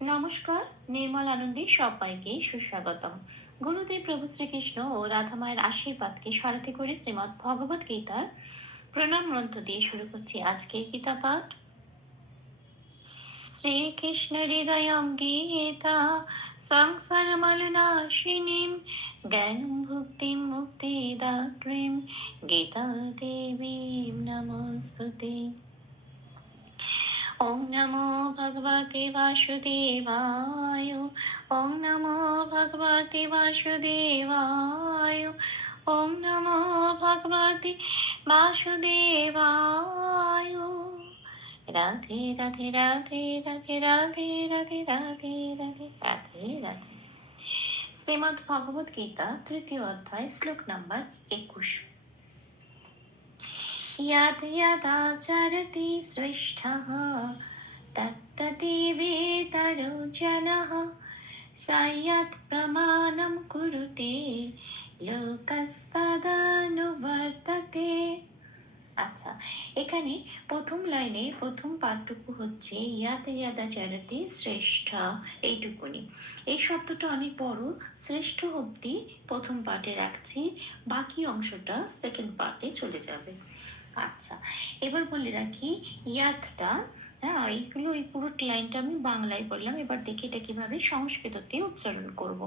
নমস্কার, নির্মল আনন্দে সবাইকে সুস্বাগতম। গুরুদেব প্রভু শ্রীকৃষ্ণ ও রাধা মায়ের আশীর্বাদকে সারথি করে শ্রীমৎ ভগবত গীতার প্রণাম গ্রন্থ দিয়ে শুরু করছি আজকে গীতা পাঠ শ্রীকৃষ্ণ হৃদয়ম গীতা, সংসার মলনাশিনীম, জ্ঞান ভুক্তি মুক্তি দাত্রীম গীতা দেবী নমস্তুতে। ॐ नमो भगवते वासुदेवाय ॐ नमो भगवते वासुदेवाय ॐ नमो भगवते वासुदेवाय রাধে রাধে রাধে রাধে রাধে রাধে রাধে রাধে রাধে রাধে শ্রীমদ্ ভগবত গীতা তৃতীয় অধ্যায় শ্লোক নাম্বার একুশ यद् यदाचरति श्रेष्ठः तत्तदेवेतरो जनः स यत् प्रमाणं कुरुते লোকস্তদানুবর্ততে আচ্ছা এখানে প্রথম লাইনে প্রথম পাঠটুকু হচ্ছে ইয়াতে ইয়াদা চারাতে শ্রেষ্ঠ এইটুকুনি এই শব্দটা অনেক বড় শ্রেষ্ঠ অব্দি প্রথম পাঠে রাখছি বাকি অংশটা সেকেন্ড পার্টে চলে যাবে আচ্ছা এবার বলে রাখি ইয়াতটা হ্যাঁ এইগুলো এই পুরো লাইনটা আমি বাংলায় বললাম, এবার দেখি এটা কীভাবে সংস্কৃততে উচ্চারণ করব।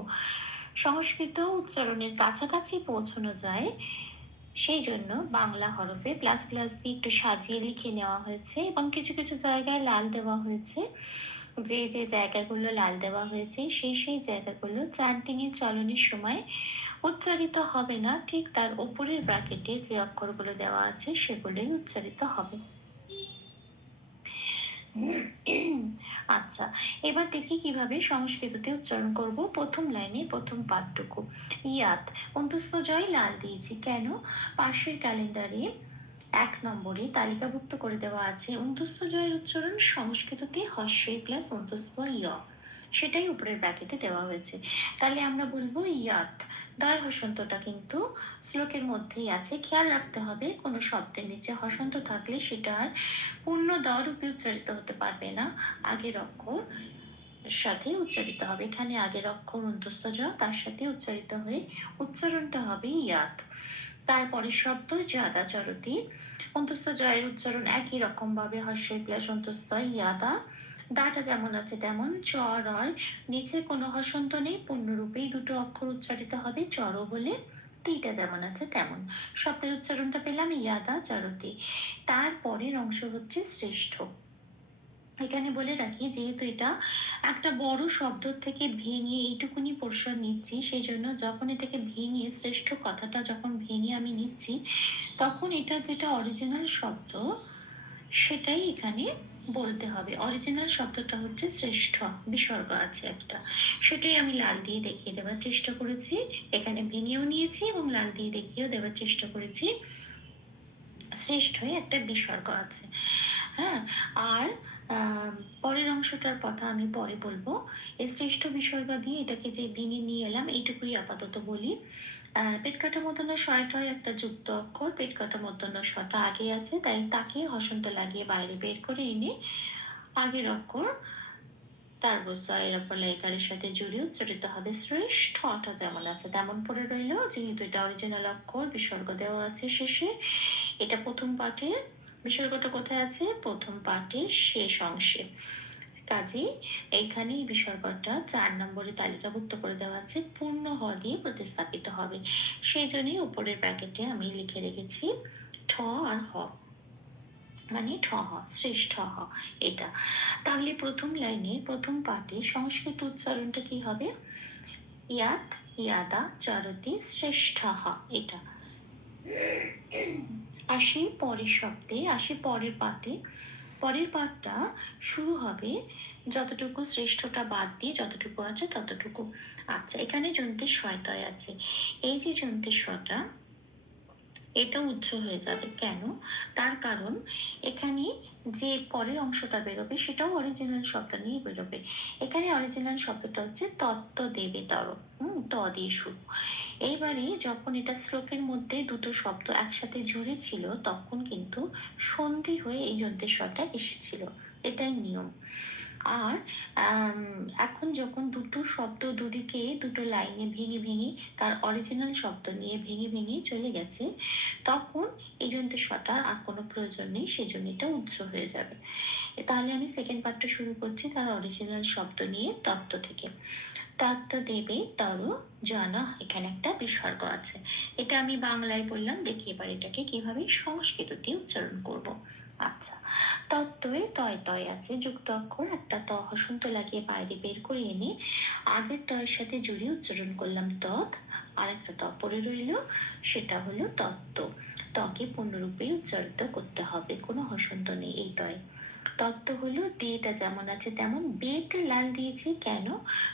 সংস্কৃত উচ্চারণের কাছাকাছি পৌঁছানো যায়, সেই জন্য বাংলা হরফে প্লাস প্লাস দিয়ে একটু সাজিয়ে লিখে নেওয়া হয়েছে এবং কিছু কিছু জায়গায় লাল দেওয়া হয়েছে। যে যে জায়গাগুলো লাল দেওয়া হয়েছে সেই সেই জায়গাগুলো চান্টিংয়ের চলনের সময় উচ্চারিত হবে না। ঠিক তার উপরের ব্র্যাকেটে যে অক্ষরগুলো দেওয়া আছে সেগুলোই উচ্চারিত হবে। আচ্ছা এবার দেখি কীভাবে সংস্কৃততে উচ্চারণ করব। প্রথম লাইনে প্রথম পাঠটুকু। ইয়াত, অন্তস্থ জয় লাল দিয়েছি। কেন? পাশের ক্যালেন্ডারে এক নম্বরে তালিকাভুক্ত করে দেওয়া আছে অন্তস্থ জয়ের উচ্চারণ সংস্কৃততে হস্যই প্লাস অন্তস্থ ইয় সেটাই উপরের ব্র্যাকেটে দেওয়া হয়েছে। তাহলে আমরা বলব ইয়াত দয় হসন্তটা কিন্তু শ্লোকের মধ্যেই আছে। খেয়াল রাখতে হবে, কোনো শব্দের নিচে হসন্ত থাকলে সেটা আর পূর্ণ দ রূপে উচ্চারিত হতে পারবে না। আগের অক্ষর সাথে উচ্চারিত হবে। এখানে আগের অক্ষর অন্তস্থ তার সাথে উচ্চারিত হয়ে উচ্চারণটা হবে ইয়াত তারপরে শব্দ জাদা চরতি। অন্তস্থ জয়ের উচ্চারণ একই রকম ভাবে হর্ষ প্লাস অন্তস্থ ইয়াদা দাটা যেমন আছে তেমন চর আর নিচে কোনো হসন্ত নেই, পূর্ণরূপেই দুটো অক্ষর উচ্চারিত হবে চর বলে। তিটা যেমন আছে তেমন। শব্দের উচ্চারণটা পেলাম ইয়াদা চরতি। তারপরের অংশ হচ্ছে শ্রেষ্ঠ। এখানে বলে রাখি, যেহেতু এটা একটা বড় শব্দ থেকে ভেঙে এইটুকুনি পোর্শন নিচ্ছি সেই জন্য যখন এটাকে ভেঙে, শ্রেষ্ঠ কথাটা যখন ভেঙে আমি নিচ্ছি, তখন এটা যেটা অরিজিনাল শব্দ, সেটাই এখানে বলতে হবে। অরিজিনাল শব্দটা হচ্ছে শ্রেষ্ঠ, বিসর্গ আছে একটা। সেটাই আমি লাল দিয়ে দেখিয়ে দেওয়ার চেষ্টা করেছি। এখানে ভেঙেও নিয়েছি এবং লাল দিয়ে দেখিয়েও দেওয়ার চেষ্টা করেছি। শ্রেষ্ঠ একটা বিসর্গ আছে। হ্যাঁ আর পরের অংশটার কথা আমি পরে বলব। এই শ্রেষ্ঠ দিয়ে এটাকে যে ভেঙে নিয়ে এলাম, এইটুকুই আপাতত বলি। পেট কাটা মতন শয়টা একটা যুক্ত অক্ষর, পেট কাটা মতন শটা আগে আছে, তাই তাকে হসন্ত লাগিয়ে বাইরে বের করে এনে আগের অক্ষর, তার বসায়ের ওপর লেখারের সাথে জুড়ে উচ্চারিত হবে শ্রেষ্ঠ শ্রেষ্ঠটা যেমন আছে তেমন পরে রইল। যেহেতু এটা অরিজিনাল অক্ষর, বিসর্গ দেওয়া আছে শেষে, এটা প্রথম পাঠে বিসর্গটা কোথায় আছে? প্রথম পাঠের শেষ অংশে। কাজেই এইখানে এই বিসর্গটা চার নম্বরে তালিকাভুক্ত করে দেওয়া আছে, পূর্ণ হ দিয়ে প্রতিস্থাপিত হবে। সেই জন্যই উপরের প্যাকেটে আমি লিখে রেখেছি ঠ আর হ। মানে ঠ হ, শ্রেষ্ঠ হ এটা। তাহলে প্রথম লাইনে, প্রথম পাঠে সংস্কৃত উচ্চারণটা কি হবে? ইয়াত, ইয়াদা, চরতি, শ্রেষ্ঠ হ, এটা। আসি পরের শব্দে আসি পরের পাঠে পরের পাঠটা শুরু হবে যতটুকু শ্রেষ্ঠটা বাদ দিয়ে যতটুকু আছে ততটুকু। আচ্ছা এখানে যন্ত্রের শয়তয় আছে। এই যে যন্ত্রের শটা এটা উচ্চ হয়ে যাবে। কেন? তার কারণ এখানে যে পরের অংশটা বেরোবে সেটাও অরিজিনাল শব্দ নিয়ে বেরোবে। এখানে অরিজিনাল শব্দটা হচ্ছে তত্ত্ব দেবে তর হম, ত দিয়ে শুরু। এইবারে যখন এটা শ্লোকের মধ্যে দুটো শব্দ একসাথে জুড়ে ছিল তখন কিন্তু সন্ধি হয়ে এই যন্ত্রের এসেছিল। এটাই নিয়ম। আর এখন যখন দুটো শব্দ দুদিকে, দুটো লাইনে ভেঙে ভেঙে তার অরিজিনাল শব্দ নিয়ে ভেঙে ভেঙে চলে গেছে, তখন এই জন্য শটা আর কোনো প্রয়োজন নেই সেজন্য এটা উচ্চ হয়ে যাবে। তাহলে আমি সেকেন্ড পার্টটা শুরু করছি তার অরিজিনাল শব্দ নিয়ে তত্ত্ব থেকে। তত্ত্ব দেবে তর, জানা, এখানে একটা বিসর্গ আছে। এটা আমি বাংলায় বললাম, দেখি এবার এটাকে কীভাবে সংস্কৃততে উচ্চারণ করব। আচ্ছা তত্ত্বয়ে তয় তয় আছে, যুক্ত অক্ষর একটা ত, হসন্ত লাগিয়ে বাইরে বের করে এনে আগের তয়ের সাথে জুড়ে উচ্চারণ করলাম তৎ আর একটা ত পরে রইল, সেটা হলো তত্ত্ব। তকে পূর্ণরূপে উচ্চারিত করতে হবে, কোনো হসন্ত নেই এই তয়। তত্ত্ব হলো দেটা যেমন আছে তেমন বেতে লাল দিয়েছি কেন?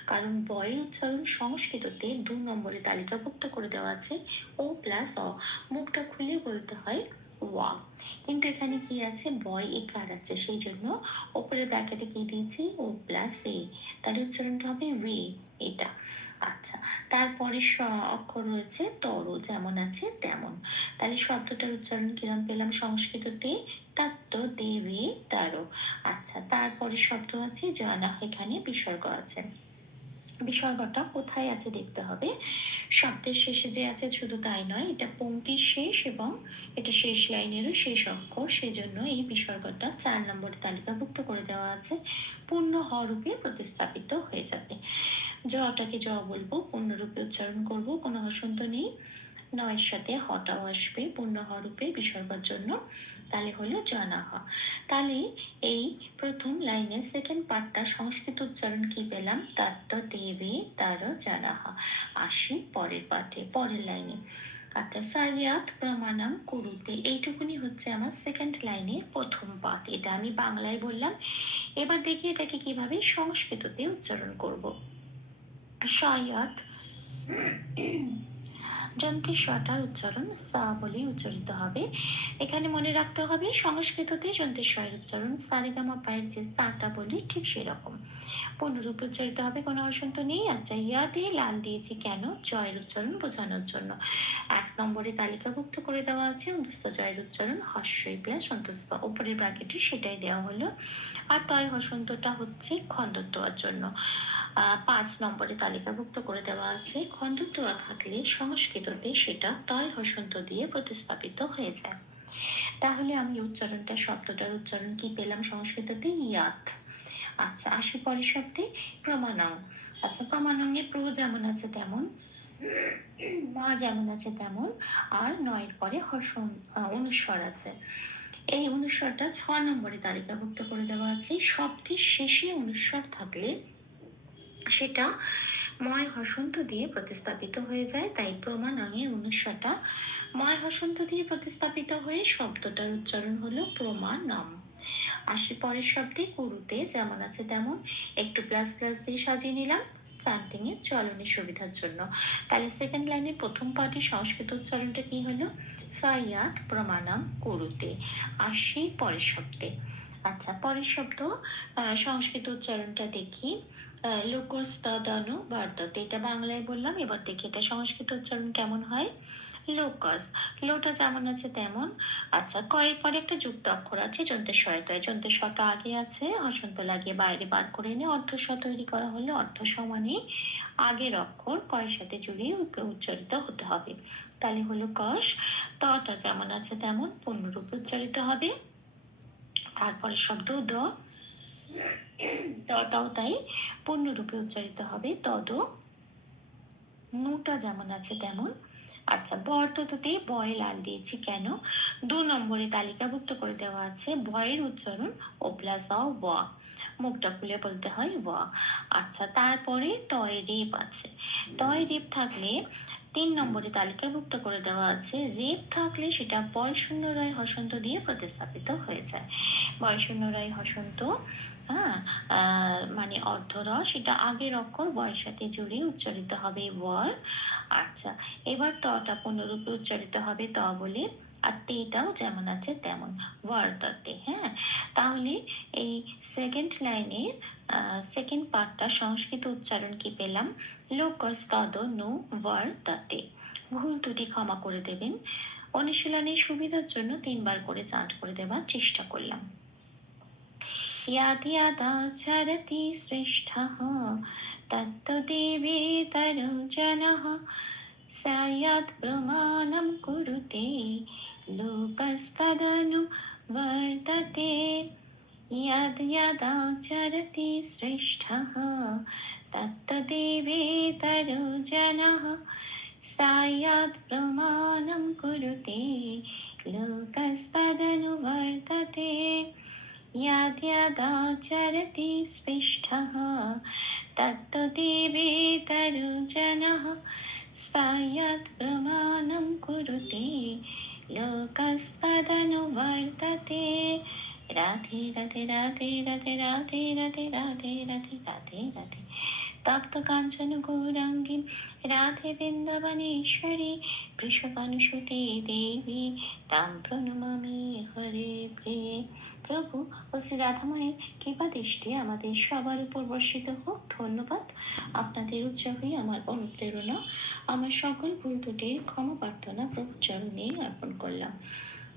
কারণ বয়ের উচ্চারণ সংস্কৃততে দু নম্বরে তালিকাভুক্ত করে দেওয়া আছে, ও প্লাস অ। মুখটা খুলে বলতে হয় ওয়া কিন্তু এখানে কি আছে? বয় একার আছে? সেই জন্য ওপরের ব্র্যাকেটে কি দিয়েছি? ও প্লাস এ। তার উচ্চারণটা হবে ওয়ে এটা। আচ্ছা তারপরে স- অক্ষর রয়েছে তর, যেমন আছে তেমন। তাহলে শব্দটার উচ্চারণ কিরম পেলাম? সংস্কৃততে তত্ত্ব, দেবী, তারো। আচ্ছা তারপরে শব্দ আছে জানা এখানে বিসর্গ আছে। বিসর্গটা কোথায় আছে দেখতে হবে। শব্দের শেষে যে আছে শুধু তাই নয়, এটা পংক্তির শেষ এবং এটা শেষ লাইনেরও শেষ অক্ষর সেজন্য এই বিসর্গটা চার নম্বরে তালিকাভুক্ত করে দেওয়া আছে। পূর্ণ হ রূপে প্রতিস্থাপিত হয়ে যাবে। জটাকে জ বলব পূর্ণরূপে উচ্চারণ করব, কোনো হসন্ত নেই। নয়ের সাথে হটাও আসবে, পূর্ণ বিসর্গের জন্য। তাহলে হলো জানা হ। তাহলে এই প্রথম লাইনের সেকেন্ড পার্টটা সংস্কৃত উচ্চারণ কি পেলাম? তত্ত্ব দেবে তার জানা হ। আসি পরের পাঠে, পরের লাইনে। আচ্ছা প্রমাণাম কুরুতে। এইটুকুনি হচ্ছে আমার সেকেন্ড লাইনের প্রথম পাঠ। এটা আমি বাংলায় বললাম। এবার দেখি এটাকে কীভাবে সংস্কৃততে উচ্চারণ করব। সায়াত যন্ত্রের স্বটার উচ্চারণ সা বলে উচ্চারিত হবে। এখানে মনে রাখতে হবে, সংস্কৃততে যন্ত্রের স্বয়ের উচ্চারণ সারেগামা পায়ের যে সাটা বলি ঠিক সেরকম। পুনরূপ উচ্চারিত হবে, কোনো অসন্ত নেই। আচ্ছা ইয়াতে লাল দিয়েছি কেন? জয়ের উচ্চারণ বোঝানোর জন্য। এক নম্বরে তালিকাভুক্ত করে দেওয়া আছে, অন্তস্থ জয়ের উচ্চারণ হস্যই প্লাস অন্তস্থ। উপরের ব্র্যাকেটে সেটাই দেওয়া হলো। আর তয় হসন্তটা হচ্ছে খন্দত্বয়ার জন্য। পাঁচ নম্বরে তালিকাভুক্ত করে দেওয়া আছে খন্দত্বয়া থাকলে সংস্কৃততে সেটা তয় হসন্ত দিয়ে প্রতিস্থাপিত হয়ে যায় তাহলে আমি উচ্চারণটা, শব্দটার উচ্চারণ কি পেলাম সংস্কৃততে? ইয়াত। আচ্ছা আসি পরের শব্দে, প্রমাণাং। আচ্ছা প্রমাণাঙ্গে প্র যেমন আছে তেমন, মা যেমন আছে তেমন, আর নয়ের পরে হসন অনুস্বর আছে। এই অনুস্বরটা ছ নম্বরে তালিকাভুক্ত করে দেওয়া আছে শব্দের শেষে অনুস্বর থাকলে সেটা ময় হসন্ত দিয়ে প্রতিস্থাপিত হয়ে যায়। তাই প্রমাণাঙ্গের অনুস্বরটা ময় হসন্ত দিয়ে প্রতিস্থাপিত হয়ে শব্দটার উচ্চারণ হলো প্রমাণম। আসি পরের শব্দে কুরুতে, যেমন আছে তেমন। একটু প্লাস প্লাস দিয়ে সাজিয়ে নিলাম চান্টিং এর চলনের সুবিধার জন্য। তাহলে সেকেন্ড লাইনে প্রথম পার্টি সংস্কৃত উচ্চারণটা কি হলো? সায়াত প্রমাণম কুরুতে। আসি পরের শব্দে। আচ্ছা পরের শব্দ সংস্কৃত উচ্চারণটা দেখি। লোকস্তদানু বার্তাতে এটা বাংলায় বললাম, এবার দেখি এটা সংস্কৃত উচ্চারণ কেমন হয়। লোকস, লোটা যেমন আছে তেমন। আচ্ছা কয়ের পরে একটা যুক্ত অক্ষর আছে যন্ত্রের সহায়তায় যন্ত্রের শটা আগে আছে হসন্ত লাগিয়ে বাইরে বার করে এনে অর্থ স তৈরি করা হলে অর্থ সমানে আগের অক্ষর কয়ের সাথে জুড়ে উপ- উচ্চারিত হতে হবে। তাহলে হলো কস তটা যেমন আছে তেমন, পূর্ণরূপে উচ্চারিত হবে। তারপরে শব্দ দ। তটাও তাই পূর্ণরূপে উচ্চারিত হবে তদ। নুটা যেমন আছে তেমন। আচ্ছা বর্ততে বয় লাল দিয়েছি কেন? দু নম্বরে তালিকাভুক্ত করে দেওয়া আছে বয়ের উচ্চারণ ও প্লাস অ ওয়া মুখটা খুলে বলতে হয় ওয়া আচ্ছা তারপরে তয় রেপ আছে। তয় রেপ থাকলে তিন নম্বরে তালিকাভুক্ত করে দেওয়া আছে, রেপ থাকলে সেটা বয় শূন্য রায় হসন্ত দিয়ে প্রতিস্থাপিত হয়ে যায়। বয় শূন্য রায় হসন্ত হ্যাঁ মানে অর্ধরস এটা আগের অক্ষর, বয়ের সাথে জুড়ে উচ্চারিত হবে ওয়ার আচ্ছা এবার তটা পুনরূপে উচ্চারিত হবে ত বলে, আর তেটাও যেমন আছে তেমন ওয়ার্তাতে হ্যাঁ। তাহলে এই সেকেন্ড লাইনের সেকেন্ড পার্টটা সংস্কৃত উচ্চারণ কি পেলাম লোকস তদ নু ওয়ার্তাতে ভুল ত্রুটি ক্ষমা করে দেবেন অনুশীলনের সুবিধার জন্য তিনবার করে চাঁট করে দেওয়ার চেষ্টা করলাম याद् यदाचरति श्रेष्ठः तत्तदेवेतरो जनः स यत् प्रमाणं कुरुते लोकस्तदनु वर्तते यद् यदाचरति श्रेष्ठः तत्तदेवेतरो जनः स यत् प्रमाणं कुरुते लोकस्तदनुवर्तते यद्यदाचरति स्पृष्टः तत्तदेवेतरो जनः स यत् प्रमाणं कुरुते लोकस्तदनुवर्तते রাধে রাধে রাধে রাধে রাধে রাধে রাধে রাধে রাধে রাধে তপ্ত কাঞ্চন গৌরাঙ্গী রাধে বৃন্দাবনেশ্বরী বৃষভানুসুতে দেবী তাম প্রণমামি হরে প্রিয়ে প্রভু ও শ্রী রাধামায়ের কৃপা দৃষ্টি আমাদের সবার উপর বর্ষিত হোক ধন্যবাদ আপনাদের উৎসাহই আমার অনুপ্রেরণা আমার সকল ভুল ত্রুটির ক্ষমা প্রার্থনা প্রভু চরণে অর্পণ করলাম